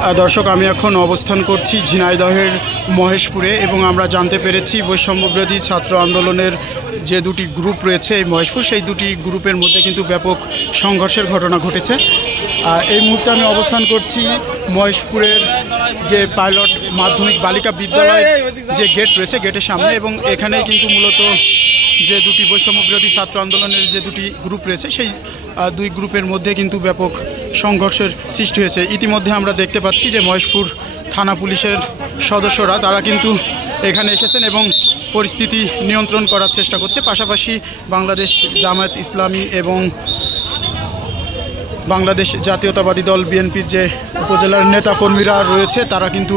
দর্শক, আমি এখন অবস্থান করছি ঝিনাইদহের মহেশপুরে এবং আমরা জানতে পেরেছি বৈষম্যবিরোধী ছাত্র আন্দোলনের যে দুটি গ্রুপ রয়েছে এই মহেশপুর, সেই দুটি গ্রুপের মধ্যে কিন্তু ব্যাপক সংঘর্ষের ঘটনা ঘটেছে। এই মুহূর্তে আমি অবস্থান করছি মহেশপুরের যে পাইলট মাধ্যমিক বালিকা বিদ্যালয় যে গেট রয়েছে গেটের সামনে, এবং এখানেই কিন্তু মূলত যে দুটি বৈষম্যবিরোধী ছাত্র আন্দোলনের যে দুটি গ্রুপ রয়েছে সেই দুই গ্রুপের মধ্যে কিন্তু ব্যাপক সংঘর্ষের সৃষ্টি হয়েছে। ইতিমধ্যে আমরা দেখতে পাচ্ছি যে মহেশপুর থানা পুলিশের সদস্যরা তারা কিন্তু এখানে এসেছেন এবং পরিস্থিতি নিয়ন্ত্রণ করার চেষ্টা করছে। পাশাপাশি বাংলাদেশ জামায়াত ইসলামী এবং বাংলাদেশ জাতীয়তাবাদী দল বিএনপির যে উপজেলার নেতাকর্মীরা রয়েছে তারা কিন্তু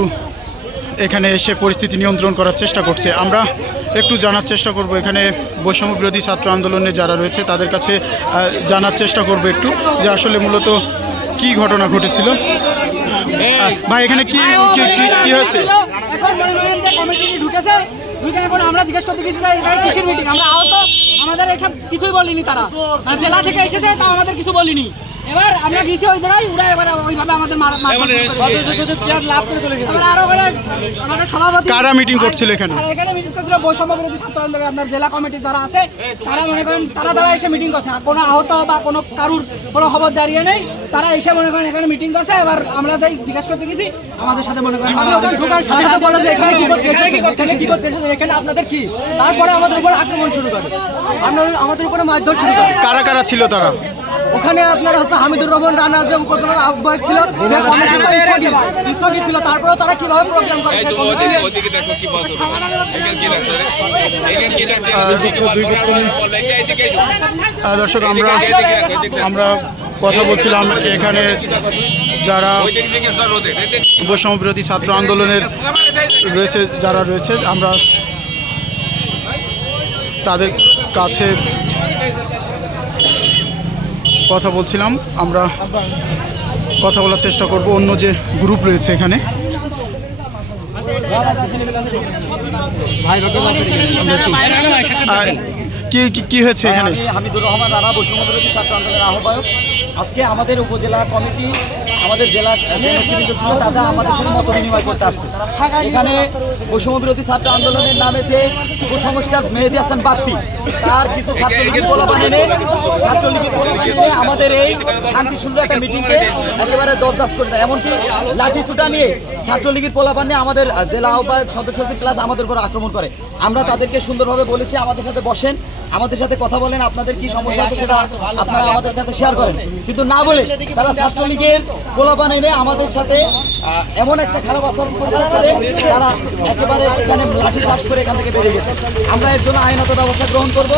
এখানে এসে পরিস্থিতি নিয়ন্ত্রণ করার চেষ্টা করছে। আমরা একটু জানার চেষ্টা করব এখানে বৈষম্যবিরোধী ছাত্র আন্দোলনে যারা রয়েছে তাদের কাছে জানার চেষ্টা করব একটু যে আসলে মূলত কি ঘটনা ঘটেছিল। ভাই, এখানে কি কি হয়েছে? এখন আমরা জিজ্ঞেস করতে গেছি কিসের মিটিং, আমরা আহত, আমাদের এসব কিছুই বলিনি, তারা জেলা থেকে এসেছে তাও আমাদের কিছু বলিনি। এবার আমরা গেছি ওই জায়গায়, ওরা এবার ওইভাবে আমাদের আমাদের সভাপতি কারা মিটিং করছিল এখানে মিটিং করছিল বৈষম্যবিরোধী ছাত্র আন্দোলন আপনার জেলা কমিটি যারা আছে তারা মনে করেন তারা এসে মিটিং করছে। কোনো আহত বা কোনো কারুর কোনো খবর দাঁড়িয়ে নেই, তারা এসে মনে করেন এখানে মিটিং করছে। এবার আমরা যাই জিজ্ঞেস করতে গেছি, আমাদের সাথে মনে করেন এখানে আপনাদের কি, তারপরে আমাদের উপর আক্রমণ শুরু করে, আমাদের উপরে মারধর শুরু করে। কারা কারা ছিল তারা? ওখানে আপনার হচ্ছে হামিদুর রহমান রানা যে উপজেলার আহ্বায়ক ছিল, সে কমিটিটা স্থগিত ছিল। তারপরেও তারা কিভাবে প্রোগ্রাম করে দর্শক, আমরা কথা বলছিলাম এখানে যারা বৈষম্যবিরোধী ছাত্র আন্দোলনের রয়েছে যারা রয়েছে, আমরা তাদের কাছে কথা বলছিলাম। আমরা কথা বলার চেষ্টা করব অন্য যে গ্রুপ রয়েছে এখানে। কি হয়েছে এখানে? হামিদুর রহমান রানা, বৈষম্যবিরোধী ছাত্র আন্দোলনের আহ্বায়ক। আজকে আমাদের উপজেলা কমিটি, আমাদের জেলার যে নেতৃবৃন্দ ছিল তারা আমাদের সাথে মত বিনিময় করতে আসছে। এখানে বৈষম্যবিরোধী ছাত্র আন্দোলনের নামে যে কুসংস্কার মেহেদী হাসান বাপ্পি, তার কিছু ছাত্রলীগের পোলাপান এনে আমাদের এই শান্তিশূন্য একটা মিটিংকে একেবারে দরদাস করে দেয়। এমনকি লাঠিসুটা নিয়ে ছাত্রলীগের পোলাপান নিয়ে আমাদের জেলা আহ্বায়ক সদস্য প্লাস আমাদের উপর আক্রমণ করে। আমরা তাদেরকে সুন্দরভাবে বলেছি আমাদের সাথে বসেন, আমাদের সাথে কথা বলেন, আপনাদের কি সমস্যা আছে সেটা আপনারা আমাদের কাছে শেয়ার করেন। কিন্তু না বলে তারা ছাত্রলীগের পোলাপান এনে আমাদের সাথে এমন একটা খারাপ আচরণ করে তারা একেবারে এখানে লাঠি চার্জ করে এখান থেকে বেরিয়ে গেছে। আমরা এর জন্য আইনত ব্যবস্থা গ্রহণ করব।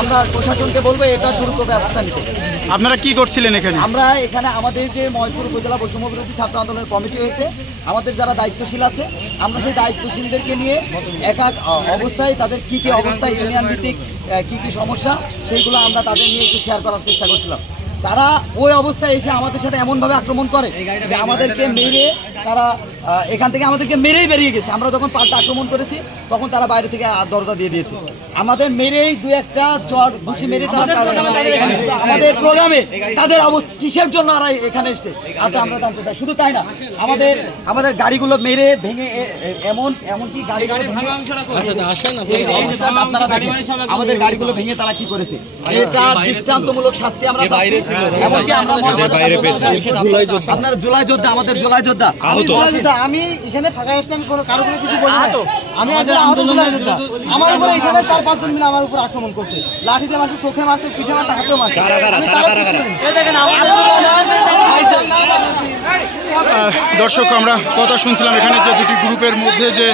আমরা প্রশাসনকে বলবো এটা দ্রুত ব্যবস্থা নিতে। আপনারা কি করছিলেন এখানে? আমরা এখানে আমাদের যে মহেশপুর উপজেলা বৈষম্যবিরোধী ছাত্র আন্দোলনের কমিটি হয়েছে, আমাদের যারা দায়িত্বশীল আছে, আমরা সেই দায়িত্বশীলদেরকে নিয়ে এক অবস্থায় তাদের কি কি অবস্থায় ইউনিয়ন ভিত্তিক কি কি সমস্যা সেইগুলো আমরা তাদের নিয়ে একটু শেয়ার করার চেষ্টা করছিলাম। তারা ওই অবস্থায় এসে আমাদের সাথে এমনভাবে আক্রমণ করে যে আমাদেরকে মেরে তারা এখান থেকে আমাদেরকে মেরেই বেরিয়ে গেছে। আমরা যখন পাল্টা আক্রমণ করেছি তখন তারা বাইরে থেকে দরজা দিয়ে দিয়েছে। আমাদের মেরেই দু একটা চট ঘুষি মেরে তারা আমাদের প্রোগ্রামে তাদের অবস্থা কিসের জন্য আর এখানে এসছে আর আমরা জানতে চাই। শুধু তাই না, আমাদের গাড়িগুলো মেরে ভেঙে এমনকি গাড়িগুলো আপনারা দেখেন আমাদের গাড়িগুলো ভেঙে তারা কি করেছে। এটা দৃষ্টান্তমূলক শাস্তি আমরা চাচ্ছি। এমনকি আমরা আপনার জুলাই যোদ্ধা, আমাদের জুলাই যোদ্ধা, আমি এখানে ফাঁকা এসে আমি কোনো কারো কিছু বলি না। আমি একজন আহত জুলাই যোদ্ধা, আমার উপরে এখানে 4-5 জন মিলে আমার উপর আক্রমণ করছে, লাঠিতে মারছে, চোখে মারছে, পিঠে মারছে, হাতেও মারছে। দর্শক, আমরা কথা শুনছিলাম এখানে যে দুটি গ্রুপের মধ্যে যে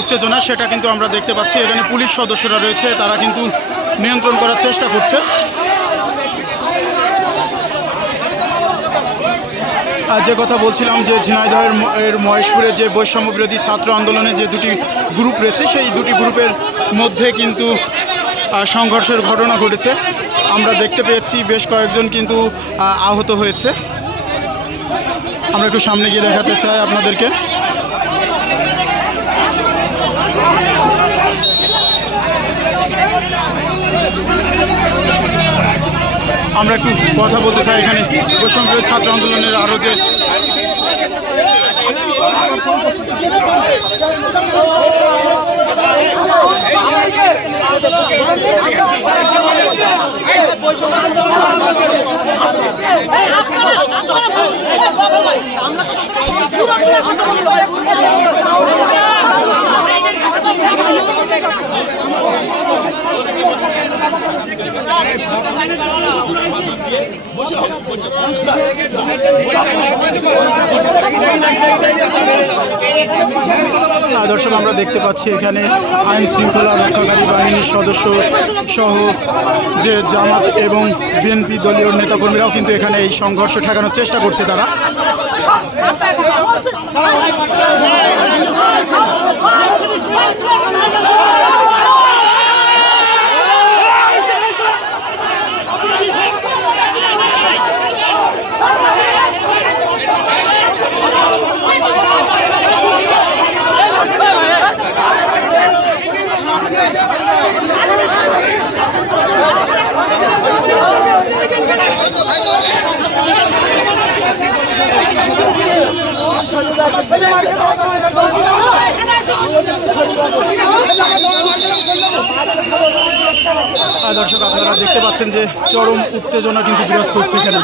উত্তেজনা সেটা কিন্তু আমরা দেখতে পাচ্ছি। এখানে পুলিশ সদস্যরা রয়েছে, তারা কিন্তু নিয়ন্ত্রণ করার চেষ্টা করছে। যে কথা বলছিলাম যে ঝিনাইদহের মহেশপুরের যে বৈষম্যবিরোধী ছাত্র আন্দোলনের যে দুটি গ্রুপ রয়েছে সেই দুটি গ্রুপের মধ্যে কিন্তু সংঘর্ষের ঘটনা ঘটেছে। আমরা দেখতে পেয়েছি বেশ কয়েকজন কিন্তু আহত হয়েছে। আমরা একটু সামনে গিয়ে দেখাতে চাই আপনাদেরকে। আমরা একটু কথা বলতে চাই এখানে বৈষম্যবিরোধী ছাত্র আন্দোলনের আরও যে দর্শক আমরা দেখতে পাচ্ছি এখানে আইন শৃঙ্খলা রক্ষাকারী বাহিনীর সদস্য সহ যে জামাত এবং বিএনপি দলীয় নেতাকর্মীরাও কিন্তু এখানে এই সংঘর্ষ ঠেকানোর চেষ্টা করছে তারা। দর্শক আপনারা দেখতে পাচ্ছেন যে চরম উত্তেজনা কিন্তু বিরাজ করছে এখানে।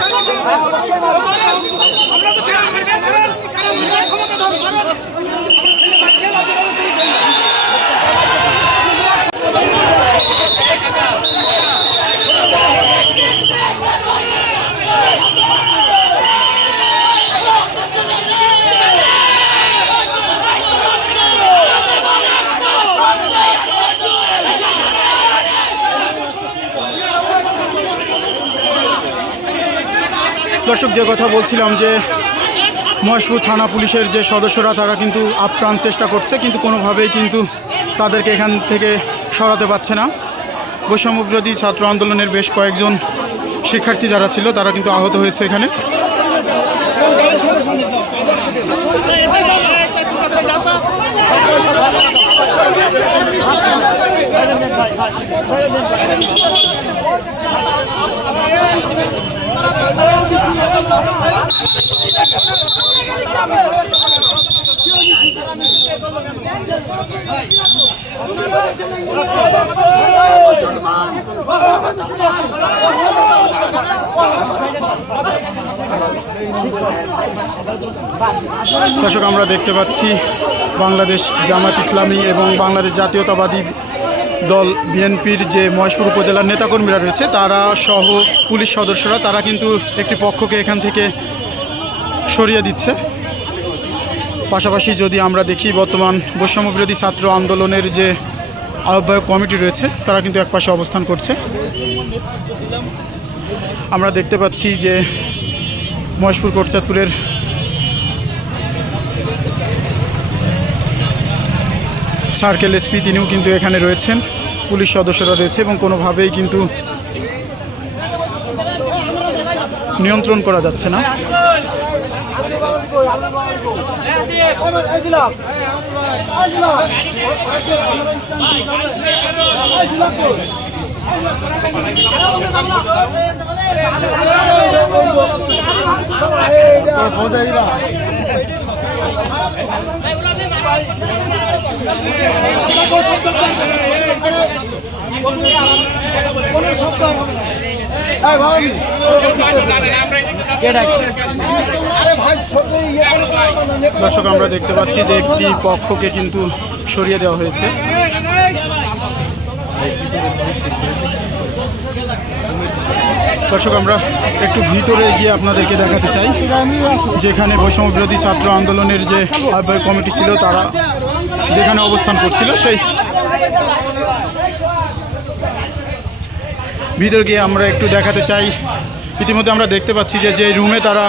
দর্শক যে কথা বলছিলাম যে মহেশপুর থানা পুলিশের যে সদস্যরা তারা কিন্তু আপ্রাণ চেষ্টা করছে, কিন্তু কোনোভাবেই কিন্তু তাদেরকে এখান থেকে সরাতে পারছে না। বৈষম্যবিরোধী ছাত্র আন্দোলনের বেশ কয়েকজন শিক্ষার্থী যারা ছিল তারা কিন্তু আহত হয়েছে এখানে। দর্শক আমরা দেখতে পাচ্ছি বাংলাদেশ জামাত ইসলামী এবং বাংলাদেশ জাতীয়তাবাদী দল বিএনপির যে মহেশপুর উপজেলার নেতাকর্মীরা রয়েছে তারা সহ পুলিশ সদস্যরা তারা কিন্তু একটি পক্ষকে এখান থেকে সরিয়ে দিচ্ছে। পাশাপাশি যদি আমরা দেখি বর্তমান বৈষম্যবিরোধী ছাত্র আন্দোলনের যে আহ্বায়ক কমিটি রয়েছে তারা কিন্তু একপাশে অবস্থান করছে। আমরা দেখতে পাচ্ছি যে মহেশপুর কোটচাঁদপুরের সার্কেল এসপি তিনিও কিন্তু এখানে রয়েছেন, পুলিশ সদস্যরা রয়েছে এবং কোনোভাবেই কিন্তু নিয়ন্ত্রণ করা যাচ্ছে না। দর্শক আমরা দেখতে পাচ্ছি যে একটি পক্ষকে কিন্তু সরিয়ে দেওয়া হয়েছে। দর্শক আমরা একটু ভিতরে গিয়ে আপনাদেরকে দেখাতে চাই যেখানে বৈষম্যবিরোধী ছাত্র আন্দোলনের যে আহ্বায়ক কমিটি ছিল তারা যেখানে অবস্থান করছিল সেই ভিতরে গিয়ে আমরা একটু দেখাতে চাই। ইতিমধ্যে আমরা দেখতে পাচ্ছি যে যে রুমে তারা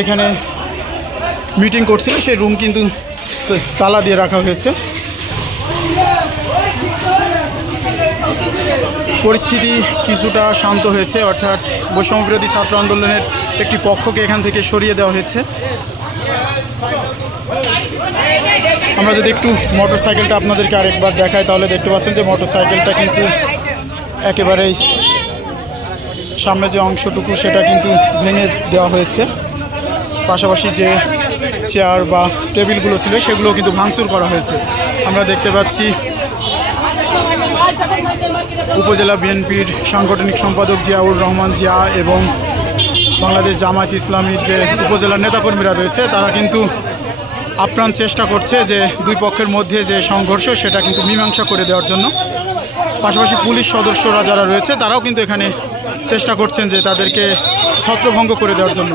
এখানে মিটিং করছিল সেই রুম কিন্তু তালা দিয়ে রাখা হয়েছে। পরিস্থিতি কিছুটা শান্ত হয়েছে, অর্থাৎ বৈষম্যবিরোধী ছাত্র আন্দোলনের একটি পক্ষকে এখান থেকে সরিয়ে দেওয়া হয়েছে। আমরা যদি একটু মোটরসাইকেলটা আপনাদেরকে আরেকবার দেখাই তাহলে দেখতে পাচ্ছেন যে মোটরসাইকেলটা কিন্তু একেবারেই সামনে যে অংশটুকু সেটা কিন্তু ভেঙে দেওয়া হয়েছে। পাশাপাশি যে চেয়ার বা টেবিলগুলো ছিল সেগুলো কিন্তু ভাঙচুর করা হয়েছে। আমরা দেখতে পাচ্ছি উপজেলা বিএনপির সাংগঠনিক সম্পাদক জিয়াউর রহমান জিয়া এবং বাংলাদেশ জামায়াত ইসলামীর যে উপজেলা নেতাকর্মীরা রয়েছে তারা কিন্তু আপ্রাণ চেষ্টা করছে যে দুই পক্ষের মধ্যে যে সংঘর্ষ সেটা কিন্তু মীমাংসা করে দেওয়ার জন্য। পাশাপাশি পুলিশ সদস্যরা যারা রয়েছে তারাও কিন্তু এখানে চেষ্টা করছেন যে তাদেরকে ছত্রভঙ্গ করে দেওয়ার জন্য।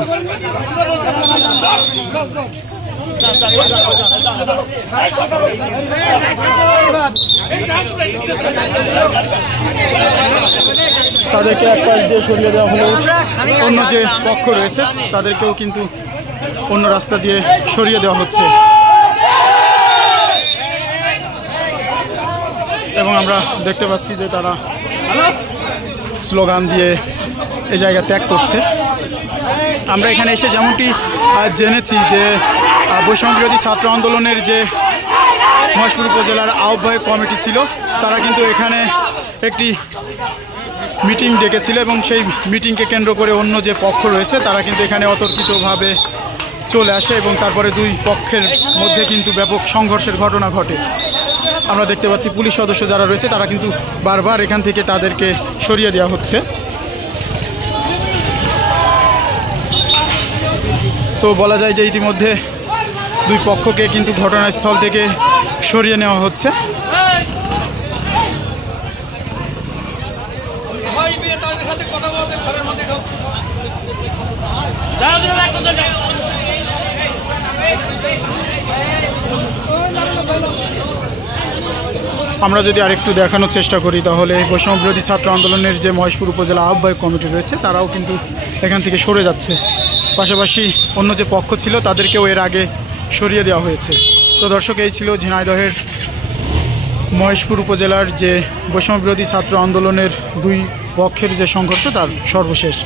তাদেরকে এক পাশ দিয়ে সরিয়ে দেওয়া হলো, অন্য যে পক্ষ রয়েছে তাদেরকেও কিন্তু অন্য রাস্তা দিয়ে সরিয়ে দেওয়া হচ্ছে এবং আমরা দেখতে পাচ্ছি যে তারা স্লোগান দিয়ে এই জায়গা ত্যাগ করছে। আমরা এখানে এসে যেমনটি জেনেছি যে বৈষম্যবিরোধী ছাত্র আন্দোলনের যে মহেশপুর উপজেলার আহ্বায়ক কমিটি ছিল তারা কিন্তু এখানে একটি মিটিং ডেকেছিল এবং সেই মিটিংকে কেন্দ্র করে অন্য যে পক্ষ রয়েছে তারা কিন্তু এখানে অতর্কিতভাবে চলে আসে এবং তারপরে দুই পক্ষের মধ্যে কিন্তু ব্যাপক সংঘর্ষের ঘটনা ঘটে। আমরা দেখতে পাচ্ছি পুলিশ সদস্য যারা রয়েছে তারা কিন্তু বারবার এখান থেকে তাদেরকে সরিয়ে দেওয়া হচ্ছে। তো বলা যায় যে ইতিমধ্যে দুই পক্ষকে কিন্তু ঘটনাস্থল থেকে সরিয়ে নেওয়া হচ্ছে। আমরা যদি আরেকটু দেখানোর চেষ্টা করি তাহলে বৈষম্যবিরোধী ছাত্র আন্দোলনের যে মহেশপুর উপজেলা আহ্বায়ক কমিটি রয়েছে তারাও কিন্তু এখান থেকে সরে যাচ্ছে। পাশাপাশি অন্য যে পক্ষ ছিল তাদেরকেও এর আগে সরিয়ে দেওয়া হয়েছে। তো দর্শক, এই ছিল ঝিনাইদহের মহেশপুর উপজেলার যে বৈষম্যবিরোধী ছাত্র আন্দোলনের দুই পক্ষের যে সংঘর্ষ তার সর্বশেষ।